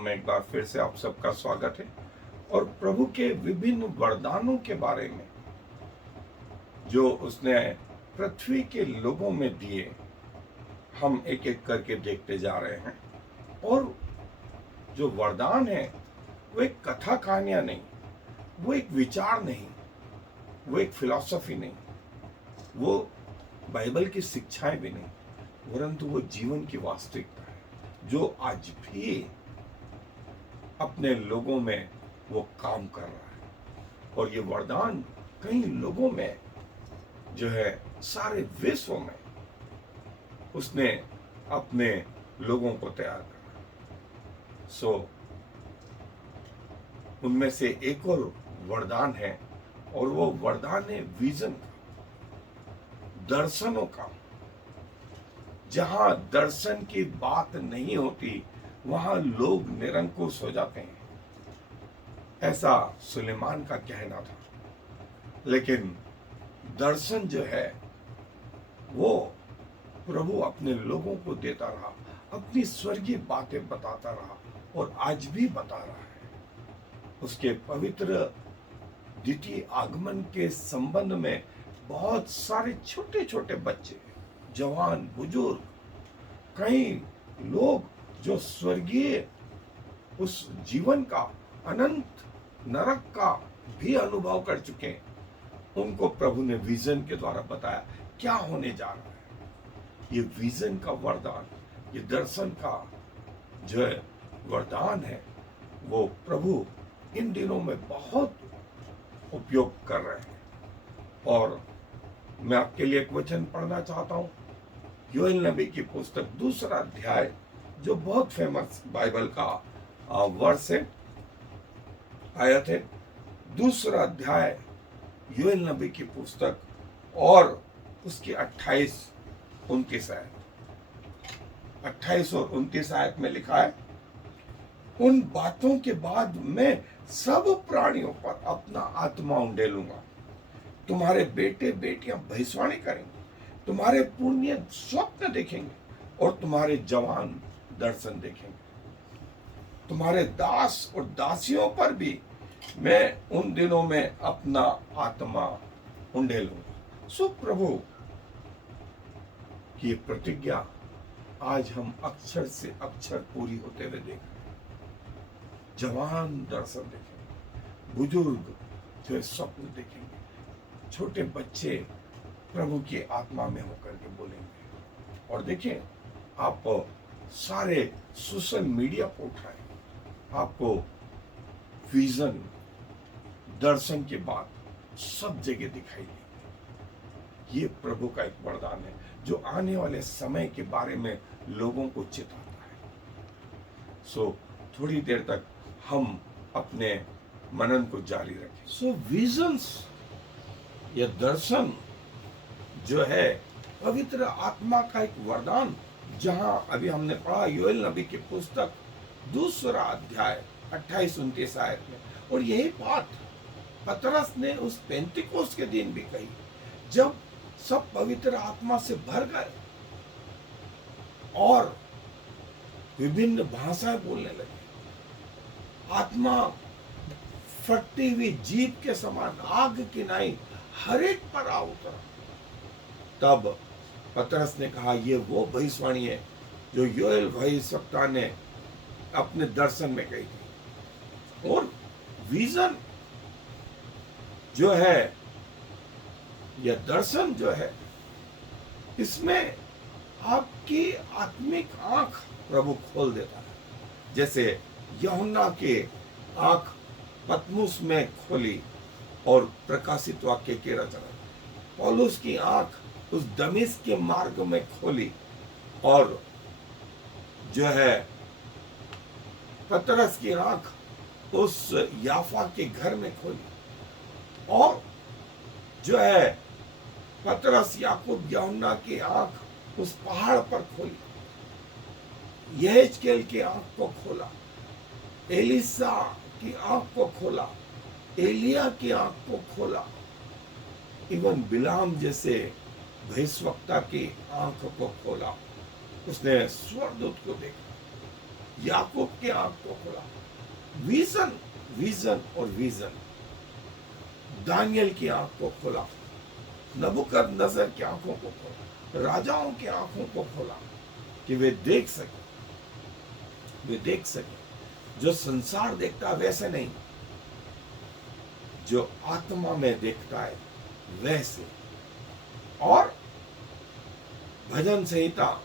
में एक बार फिर से आप सबका स्वागत है और प्रभु के विभिन्न वरदानों के बारे में जो उसने पृथ्वी के लोगों में दिए, हम एक एक करके देखते जा रहे हैं। और जो वरदान है वो एक कथा कहानियां नहीं, वो एक विचार नहीं, वो एक फिलॉसफी नहीं, वो बाइबल की शिक्षाएं भी नहीं, परंतु वो जीवन की वास्तविकता है जो आज भी अपने लोगों में वो काम कर रहा है। और ये वरदान कई लोगों में जो है सारे विश्व में उसने अपने लोगों को तैयार करा। सो उनमें से एक और वरदान है और वो वरदान है विजन का, दर्शनों का। जहां दर्शन की बात नहीं होती वहां लोग निरंकुश हो जाते हैं, ऐसा सुलेमान का कहना था। लेकिन दर्शन जो है वो प्रभु अपने लोगों को देता रहा, अपनी स्वर्गीय बातें बताता रहा और आज भी बता रहा है। उसके पवित्र द्वितीय आगमन के संबंध में बहुत सारे छोटे छोटे बच्चे, जवान, बुजुर्ग, कई लोग जो स्वर्गीय उस जीवन का, अनंत नरक का भी अनुभव कर चुके हैं, उनको प्रभु ने विजन के द्वारा बताया क्या होने जा रहा है। ये विजन का वरदान, ये दर्शन का जो वरदान है, वो प्रभु इन दिनों में बहुत उपयोग कर रहे हैं। और मैं आपके लिए एक वचन पढ़ना चाहता हूं, योएल नबी की पुस्तक 2 अध्याय, जो बहुत फेमस बाइबल का वर्ष है, आयत है। 2 अध्याय योएल नबी की पुस्तक और उसकी 28-29 आयत, 28 और 29 आयत में लिखा है, उन बातों के बाद मैं सब प्राणियों पर अपना आत्मा उंडेलूंगा। तुम्हारे बेटे बेटियां भविष्यवाणी करेंगे, तुम्हारे पुण्य स्वप्न देखेंगे और तुम्हारे जवान दर्शन देखेंगे। तुम्हारे दास और दासियों पर भी मैं उन दिनों में अपना आत्मा उंडेलूंगा। सो प्रभु की प्रतिज्ञा आज हम अक्षर से अक्षर पूरी होते हुए देख रहे हैं। जवान दर्शन देखेंगे, बुजुर्ग जो स्वप्न देखेंगे, छोटे बच्चे प्रभु की आत्मा में होकर के बोलेंगे। और देखिए, आप सारे सोशल मीडिया को उठाएं, आपको विजन, दर्शन के बाद सब जगह दिखाई देगी। ये प्रभु का एक वरदान है जो आने वाले समय के बारे में लोगों को चेताता है। सो थोड़ी देर तक हम अपने मनन को जारी रखें। सो विजन्स या दर्शन जो है पवित्र आत्मा का एक वरदान, जहां अभी हमने पढ़ा योएल नबी की पुस्तक 2 अध्याय 28-29 आयत में। और यही बात पतरस ने उस पेंतिकोस्त के दिन भी कही, जब सब पवित्र आत्मा से भर गए और विभिन्न भाषाएं बोलने लगे। आत्मा फटती हुई जीभ के समान आग की नाई हर एक पर आ उतरा। तब पतरस ने कहा, ये वो भविष्यवाणी है जो योएल भविष्यवक्ता ने अपने दर्शन में कही थी। और विजन जो है, यह दर्शन जो है, इसमें आपकी आत्मिक आंख प्रभु खोल देता है। जैसे यूहन्ना के आंख पतमुस में खोली और प्रकाशित वाक्य के रचना, पौलुस की आंख उस दमिश्क के मार्ग में खोली और जो है पतरस की आंख उस याफा के घर में खोली, और जो है पतरस, याकूब, यूहन्ना की आंख उस पहाड़ पर खोली, यहेजकेल की आंख को खोला, एलिसा की आंख को खोला, एलिया की आंख को खोला, इवन बिलाम जैसे भविष्यवक्ता की आंख को खोला। उसने स्वर्गदूत को देखा याकूब की आंख को खोला। विजन, विजन और विजन। दानियल की आंख को खोला, नबूकदनेस्सर की आंखों को खोला, राजाओं की आंखों को खोला कि वे देख सके, वे देख सके। जो संसार देखता है वैसे नहीं, जो आत्मा में देखता है वैसे। और भजन संहिता,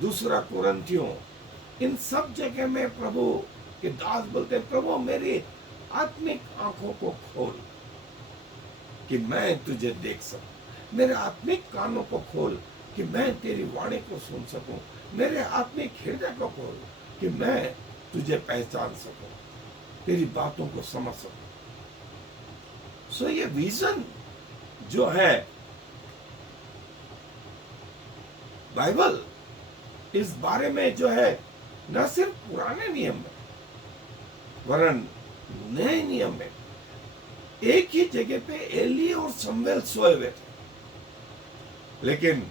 दूसरा कुरिन्थियों, इन सब जगह में प्रभु के दास बोलते हैं, प्रभु मेरी आत्मिक आंखों को खोल कि मैं तुझे देख सकूं, मेरे आत्मिक कानों को खोल कि मैं तेरी वाणी को सुन सकूं, मेरे आत्मिक हृदय को खोल कि मैं तुझे पहचान सकूं, तेरी बातों को समझ सकूं। सो ये विजन जो है, बाइबल इस बारे में जो है न सिर्फ पुराने नियम में वरन नए नियम में एक ही जगह पे एली और शमूएल सोए हुए थे, लेकिन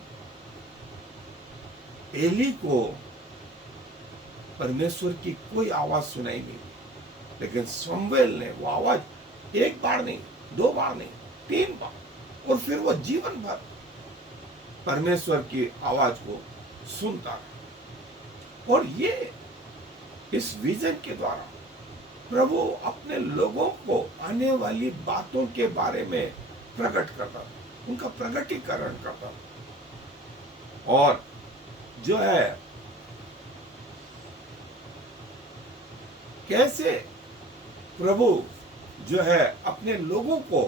एली को परमेश्वर की कोई आवाज सुनाई नहीं दी, लेकिन शमूएल ने वो आवाज एक बार नहीं, दो बार नहीं, 3 बार, और फिर वो जीवन भर परमेश्वर की आवाज को सुनता रहा। और ये इस विजन के द्वारा प्रभु अपने लोगों को आने वाली बातों के बारे में प्रकट करता था, उनका प्रकटीकरण करता था। और जो है कैसे प्रभु जो है अपने लोगों को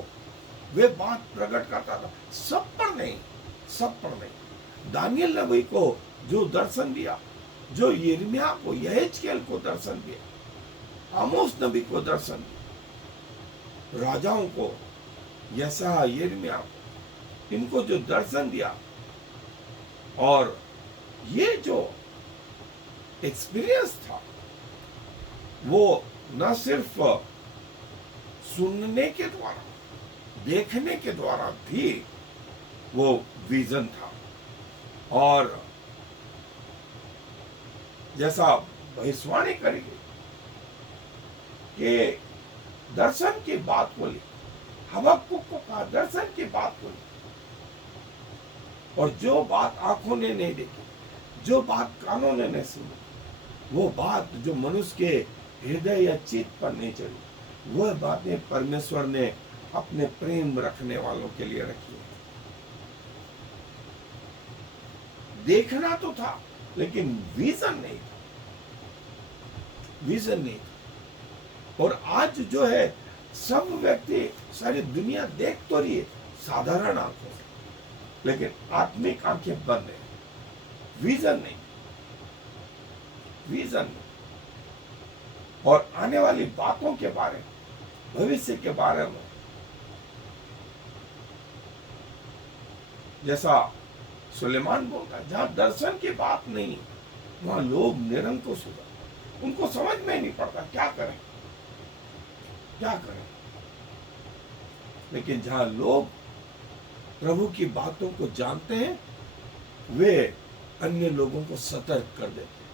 वे बात प्रकट करता था, सब पर नहीं, सब पर नहीं। दानियल नबी को जो दर्शन दिया, जो यिर्मयाह को, यहेजकेल को दर्शन दिया, आमोस नबी को दर्शन दिया, राजाओं को, यशायाह, यिर्मयाह, इनको जो दर्शन दिया, और ये जो एक्सपीरियंस था वो न सिर्फ सुनने के द्वारा, देखने के द्वारा भी वो विजन था। और जैसा भविष्यवाणी करी गई कि दर्शन की बात को ली, हबक्कुक को कहा दर्शन की बात को ली, और जो बात आंखों ने नहीं देखी, जो बात कानों ने नहीं सुनी, वो बात जो मनुष्य के हृदय या चित्त पर नहीं चढ़ी, वह बातें परमेश्वर ने अपने प्रेम रखने वालों के लिए रखी है। देखना तो था लेकिन विजन नहीं था, विजन नहीं था। और आज जो है सब व्यक्ति, सारी दुनिया देख तो रही है साधारण आंखों से, लेकिन आत्मिक आंखें बंद है, विजन नहीं, विजन नहीं। और आने वाली बातों के बारे में, भविष्य के बारे में, जैसा सुलेमान बोलता है, जहां दर्शन की बात नहीं वहां लोग निरंकुश हो जाते, उनको समझ में नहीं पड़ता क्या करें, क्या करें। लेकिन जहां लोग प्रभु की बातों को जानते हैं, वे अन्य लोगों को सतर्क कर देते हैं।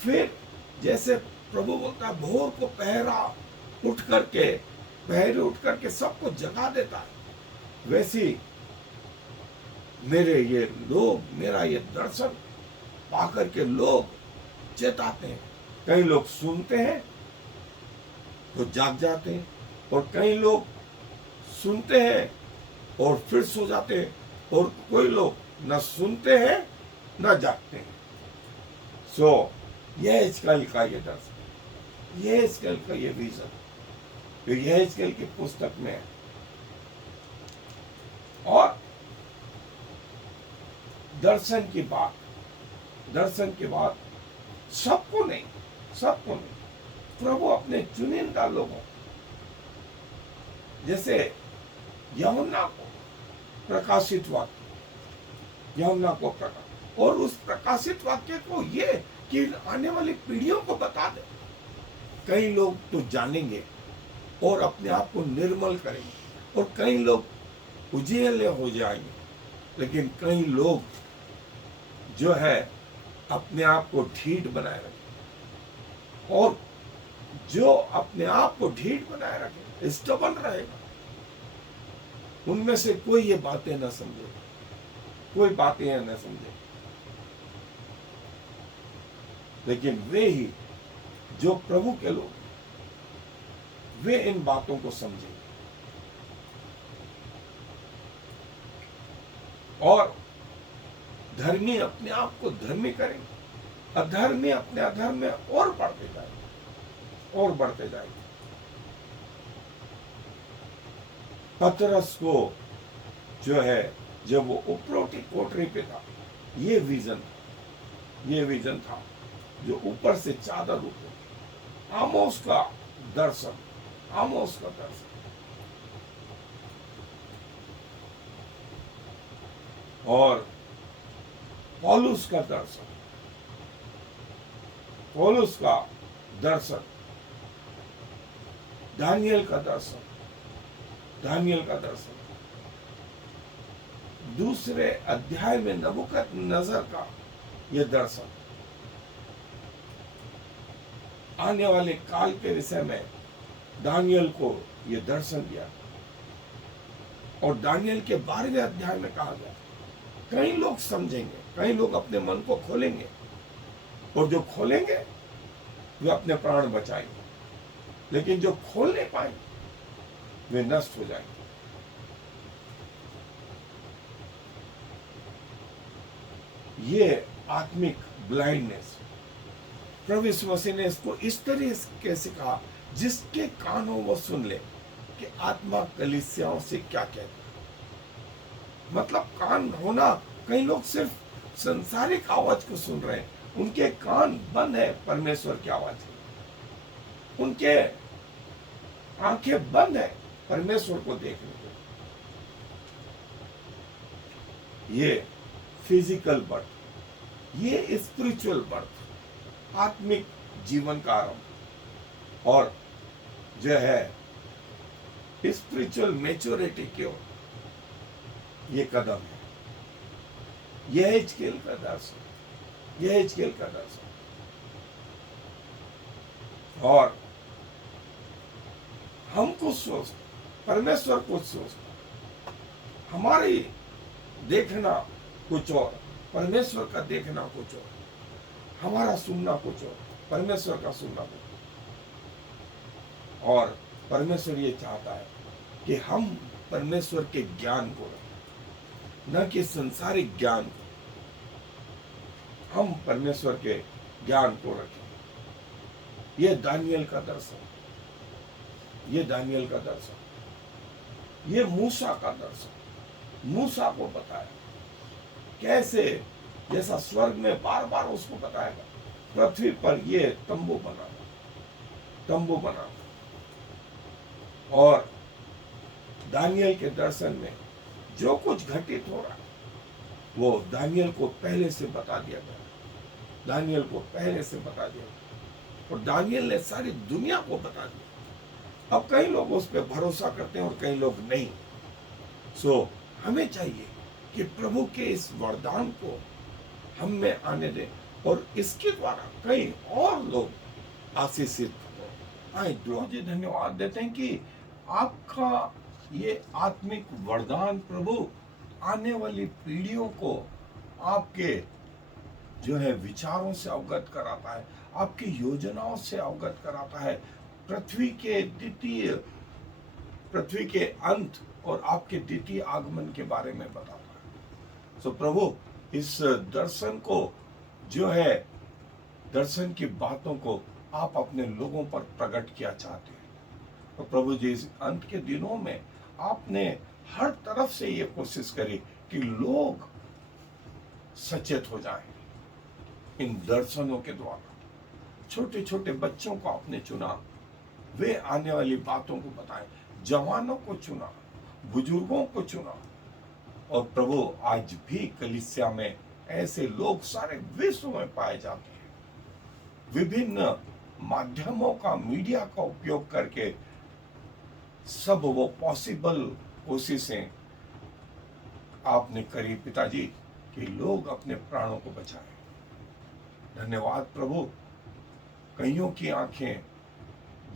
फिर जैसे प्रभु बोलता है भोर को पहरा उठ करके सबको जगा देता है, वैसी मेरे ये लोग, मेरा ये दर्शन पाकर के लोग चेताते हैं। कई लोग सुनते हैं तो जाग जाते हैं, और कई लोग सुनते हैं और फिर सो जाते हैं, और कोई लोग न सुनते हैं न जागते हैं। सो यहेजकेल का ये दर्शन, यहेजकेल का ये विजन, तो यहेजकेल की पुस्तक में है। और दर्शन की बात, दर्शन की बात सबको नहीं, सबको नहीं, प्रभु अपने चुनिंदा लोगों, जैसे यूहन्ना को प्रकाशित वाक्य, यूहन्ना को प्रकाश, और उस प्रकाशित वाक्य को ये कि आने वाली पीढ़ियों को बता दे। कई लोग तो जानेंगे और अपने आप को निर्मल करेंगे, और कई लोग उजियाले हो जाएंगे, लेकिन कई लोग जो है अपने आप को ढीठ बनाए रखेंगे, और जो अपने आप को ढीठ बनाए रखे, स्टबन रहेगा, उनमें से कोई ये बातें न समझे, कोई बातें न समझे। लेकिन वे ही जो प्रभु के लोग, वे इन बातों को समझेंगे और धर्मी अपने आप को धर्मी करेंगे, अधर्मी अपने अधर्म में और बढ़ते जाएंगे और बढ़ते जाएंगे। पतरस को जो है, जब वो उपरोटी कोठरी पे था, ये विजन था जो ऊपर से चादर ऊपर, आमोस का दर्शन, आमोस का दर्शन। और पौलुस का दर्शन, पौलुस का दर्शन, दानियल का दर्शन, दानियल का दर्शन, दूसरे अध्याय में नबूकदनेस्सर का यह दर्शन, आने वाले काल के विषय में दानियल को यह दर्शन दिया। और दानियल के 12वें अध्याय में कहा गया, कई लोग समझेंगे, कई लोग अपने मन को खोलेंगे, और जो खोलेंगे वे अपने प्राण बचाएंगे, लेकिन जो खोल नहीं पाएंगे वे नष्ट हो जाएंगे। ये आत्मिक ब्लाइंडनेस, प्रभु यीशु मसीह ने इसको इस तरीके से कहा जिसके कान हो वो सुन ले कि आत्मा कलीसियाओं से क्या कहता है। मतलब कान होना, कई लोग सिर्फ संसारिक आवाज को सुन रहे हैं, उनके कान बंद है परमेश्वर की आवाज की, उनके आंखें बंद है परमेश्वर को देखने को। ये फिजिकल बर्थ, ये स्पिरिचुअल बर्थ, आत्मिक जीवन का आरंभ और जो है स्पिरिचुअल मैच्योरिटी की ओर ये कदम है। यह हिजकिय्याह का दर्शन, यह हिजकिय्याह का दर्शन। और हम कुछ सोचते, परमेश्वर कुछ सोचता, हमारी देखना कुछ और, परमेश्वर का देखना कुछ और, हमारा सुनना कुछ और, परमेश्वर का सुनना कुछ और। परमेश्वर ये चाहता है कि हम परमेश्वर के ज्ञान को रखें, न कि संसारिक ज्ञान को। हम परमेश्वर के ज्ञान को रखें। ये दानियल का दर्शन, ये दानियल का दर्शन, ये मूसा का दर्शन। मूसा को बताया कैसे, जैसा स्वर्ग में बार बार उसको बताएगा, पृथ्वी पर ये तंबू बनाना, तंबू बनाना। और दानियल के दर्शन में जो कुछ घटित हो रहा है वो दानियल को पहले से बता दिया गया, दानियल को पहले से बता दिया गया, और दानियल ने सारी दुनिया को बता दिया। अब कई लोग उस पर भरोसा करते हैं और कई लोग नहीं। सो हमें चाहिए कि प्रभु के इस वरदान को हम में आने दें और इसके द्वारा कई और लोग आशीषित हो। आए दुआ जी धन्यवाद देते हैं कि आपका ये आत्मिक वरदान प्रभु आने वाली पीढ़ियों को आपके जो है विचारों से अवगत कराता है, आपकी योजनाओं से अवगत कराता है, पृथ्वी के अंत और आपके द्वितीय आगमन के बारे में बताता है। सो प्रभु इस दर्शन को जो है, दर्शन की बातों को आप अपने लोगों पर प्रकट किया चाहते हैं। तो प्रभु जी इस अंत के दिनों में आपने हर तरफ से ये कोशिश करी कि लोग सचेत हो जाएं इन दर्शनों के द्वारा। छोटे छोटे बच्चों को आपने चुना, वे आने वाली बातों को बताएं, जवानों को चुना, बुजुर्गों को चुना। और प्रभु आज भी कलीसिया में ऐसे लोग सारे विश्व में पाए जाते हैं। विभिन्न माध्यमों का, मीडिया का उपयोग करके सब वो पॉसिबल कोशिशें आपने करी पिताजी कि लोग अपने प्राणों को बचाएं। धन्यवाद प्रभु कईयों की आंखें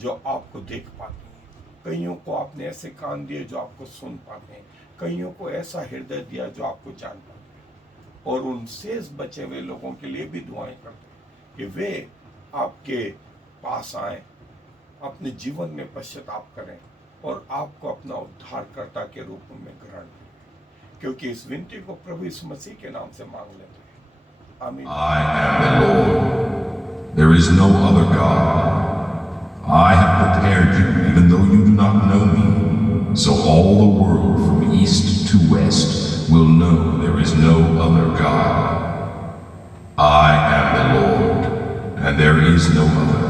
जो आपको देख पाती हैं, कईयों को आपने ऐसे कान दिए जो आपको सुन पाते हैं, कईयों को ऐसा हृदय दिया जो आपको जान पाते हैं। और उन शेष बचे हुए लोगों के लिए भी दुआएं करते हैं कि वे आपके पास आए, अपने जीवन में पश्चाताप करें और आपको अपना उद्धारकर्ता के रूप में ग्रहण करें, क्योंकि इस विनती को प्रभु यीशु मसीह के नाम से मांग लेते हैं। आमीन। I am the Lord. There is no other God. I have prepared you even though you do not know me, so all the world from east to west will know there is no other God. I am the Lord, and there is no other.